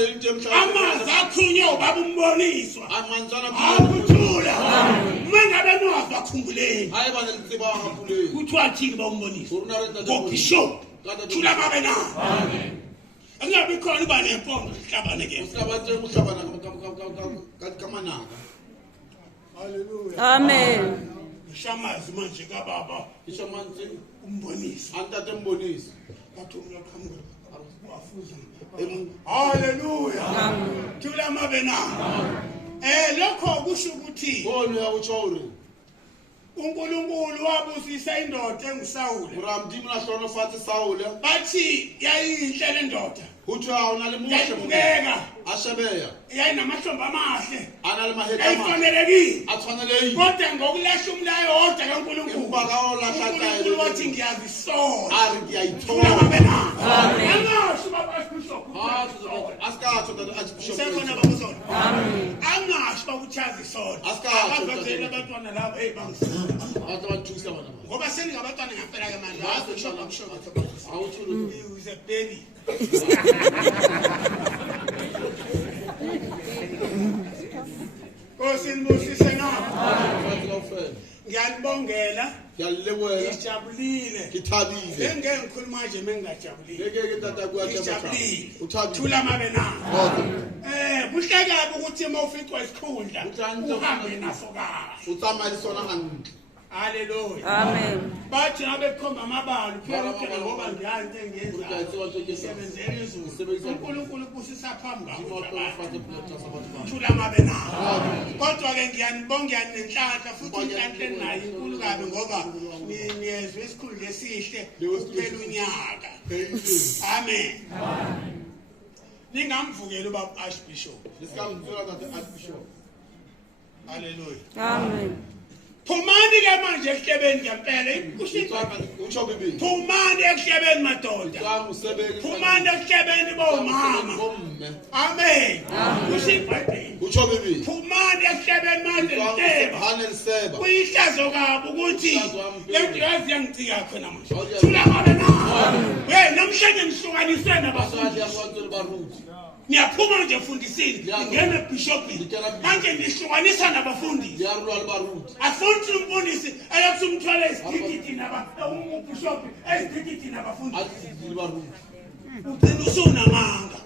Amazwi akhunywa ubaba umboniswa. Akuthula. Mangabe nozwa akhumbuleni. Kuthiwa thini ba umbonisa? KwamaBishop. Thula babe na. Angabe khona uba nempondo sihlabane ke. Hallelujah. Amen. Shamazi manje kababa. Ishamanzi Umbonisa. antate mbonisi. Bathi umlaqhamuka. Wafuza. Hallelujah. Thula mabe na. Lokho kusho ukuthi Ngone yakuchore. uNkulunkulu wabusisa indoda enguSawule. Uramdimu na hlona fathi Sawule. Bathi yayinhle le ndoda. Uthwa unalimushe Yayibukeka. ashebeya. Yayinamahlombe amahle. Analimaheka Ayifanelekile. atfaneleki. Kodwa ngokulahla umlayo wodwa kaNkulunkulu. Ubakawo lahla uNkulunkulu wathi ngiyazisola. ari Thula ngiyayithola. mabe na. Angasho baba Bishop. Askatsho that Archbishop. Sekhona babuzona. Amen. Angasho bakuchaza isona. Asikatsho Abazela abantwana labo bangisiza. Abathusa bana. Ngoba seningabantwana ngempela ke manje. Bishop. Awuthula. Is a baby. Osinibusise na. Ngiyanibongela. Ngiyalewela. Ngijabulile. Ngithabile. Ngeke ngikhuluma nje mengingajabulile. Ngeke tata Ngijabulile. Uthabile. Thula mabe na. Kuhle kabi ukuthi uma uficwa isikhundla uhambe naso kahle. Utsamaya sona nganhle. Hallelujah. Amen. Bathi ngabe khomba amabala phela ngoba ndiyazi into engiyenzayo. Isebenzele izulu. uNkulunkulu ubusisa phambi kwakho. Thula mabe na. Kodwa ke ngiyanibonga nenhlanhla futhi inhlanhla enayo inkulu kabi ngoba niyezwe isikhundla esihle kuphela unyaka. Amen. Ningamvukela ubaba Archbishop. Nisikamvukela tata Archbishop. Hallelujah. Amen. Phumani ke manje ehlebeni ngempela Utsho bibi. Phumani ehlebeni madoda. Usebenza. Phumani ehlebeni bomama. Amen. Usibhayibheli. Utsho bibi. Phumani ehlebeni manje nteba. Haneseba. Kuyihlazo kabi ukuthi lento yazi yangicika khona manje. Thula ngabe na. Namhlanje nihlukaniswe nabafundi. Niyaphuma nje mfundisini. Ngene bishopini. Manje nihlukanisa nabafundi. Afundi umbonisi ayakuthi umthwala esidikiti umbishop esidikiti nabafundi. Ugcina usunamanga.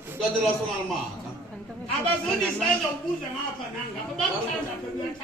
Abazondisi bazokubuza ngapha nangapha bakuthanda phela.